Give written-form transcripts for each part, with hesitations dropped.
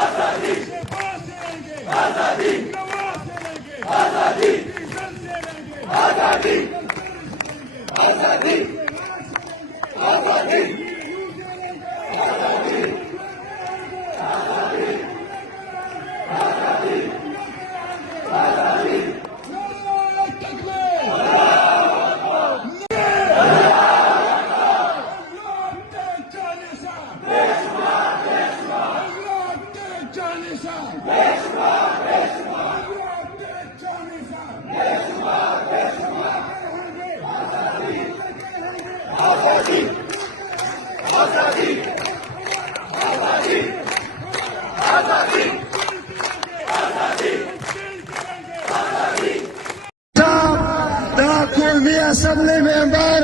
आजादी से पास रहेंगे, आजादी नवाज रहेंगे, आजादी आजादी आजादी आजादी Assembly member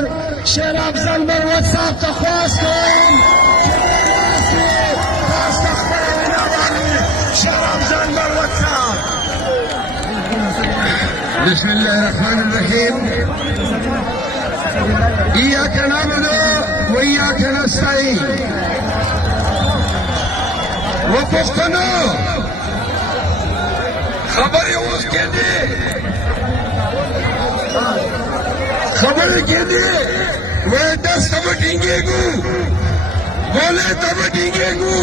Sheikh Afzal Marwat صاحب تخواست کن Sheikh Afzal Marwat صاحب. بسم الله الرحمن الرحيم. إياك نعبد وإياك نستعين. وپښتنو خبرې اوس کېدې خبرې کېدې وایي دس ته به ټینګېږو بولې ته به ټینګېږو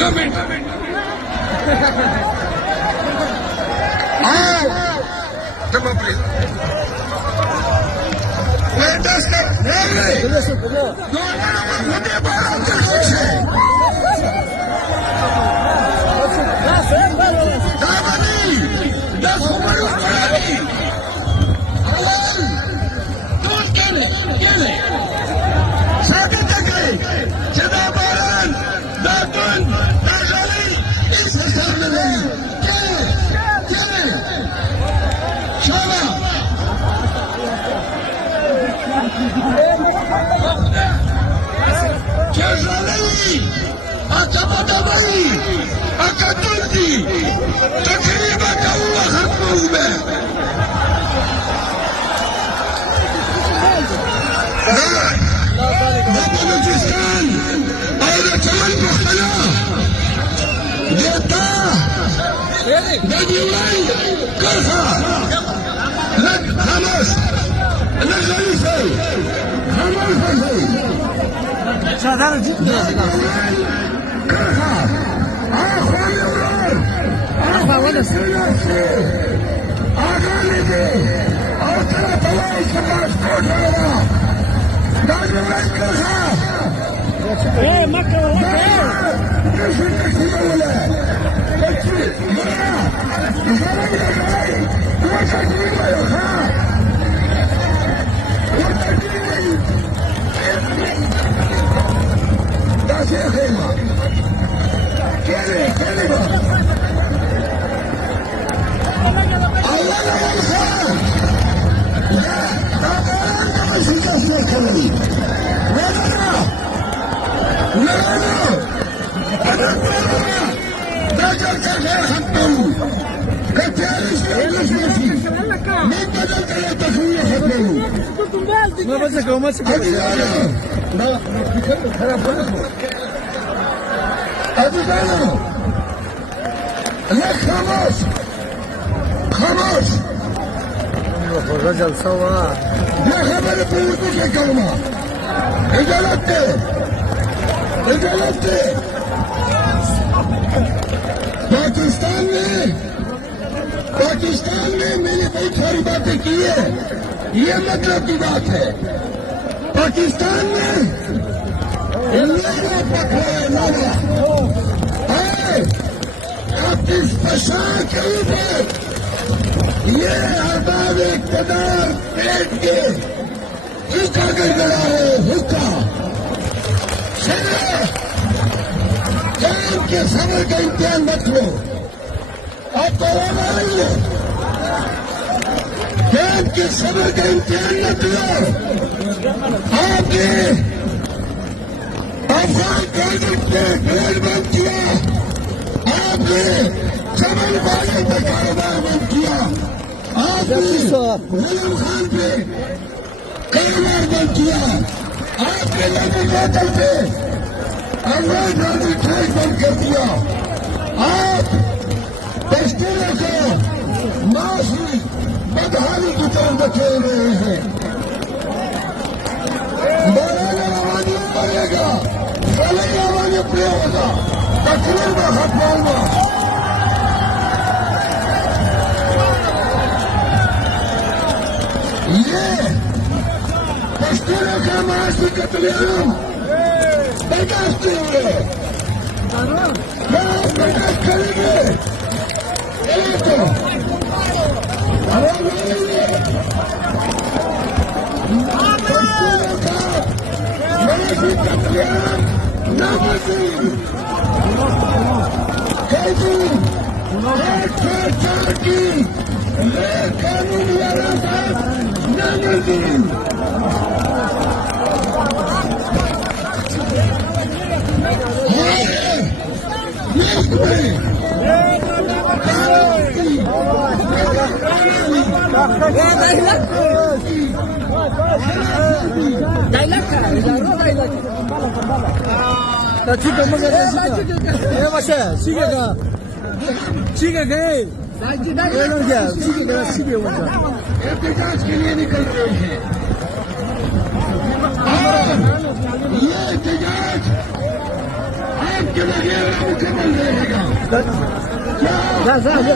یو منټ او ته به پرې وایي دس ته راغلی نو دې باران ته شي دا به دي دا خبرې وکړه ثابت کړئ چې دا باران دا توند دا ژړۍ هېڅ حساب نه لري شابه چې ژړۍ وي اکه بډه وي اکه توند دي تقریبا کوو ختموو به د بلوچستان او د چمن پښتانه دیتا د ډیورنډ کرښه لږ خاموش لږ غلی شئ خاموش اوسئ کرښه اخوا مې ورور اغانې دي او کله ته وایي چې پاسپورټ راوړه دا ډیورنډ کرښه مه کوه نشي تقسیمولی داسې ښیمه کېنې به اوله ورخه دا باران دغه شکست ورکوي دا جلسه غیر ختموو که تیاری شي او نه شي موږ به دلته یو تصویر ختموو عزیزانو لږ خاموش خوږه جلسه وه بیا خبرې په اردو کې کومه اجازت دی पाकिस्तान ने मैंने बहुत सारी बातें की है ये मतलब की बात है पाकिस्तान ने नारा पकड़ा है अब इस पशार के ऊपर ये अरबाब इक़्तिदार पेट के हुक्का गड़गड़ा है हुक्का जान के सबर का इम्तिहान मत लो आप तो आई है जान के सबर का इम्तिहान मत लो आपने अफगान गवर्नमेंट ने प्लान बंद किया आपने चमन बागे पे कारोबार बंद किया आपने गुलाम खान पे कारोबार बंद किया आपने लंबी बोतल पे अवैध ट्रेड बंद कर दिया को खेल रहे हैं। बड़े आवाज़ बढ़ेगा, बड़े आवाज़ प्रिय होगा, तकलीफ में हाथ मारूंगा। ये पश्तूनों का मासी कत्लेआम बर्दाश्त नहीं होंगे। क्या बर्दाश्त करेंगे? चलो तो पश्तूनों का मासी कत्लेआम नामुमकिन। कैदी छेड़छाड़ की कानूनी आजाद नामुमकिन। 나 지금 먹어야 돼. 맞아. 시계가 왜 이런 게 시계가 12에 온다. एहतजाज के लिए निकल रहे हैं। ये एहतजाज आपके बगैर मुकम्मल रहेगा। क्या हमारे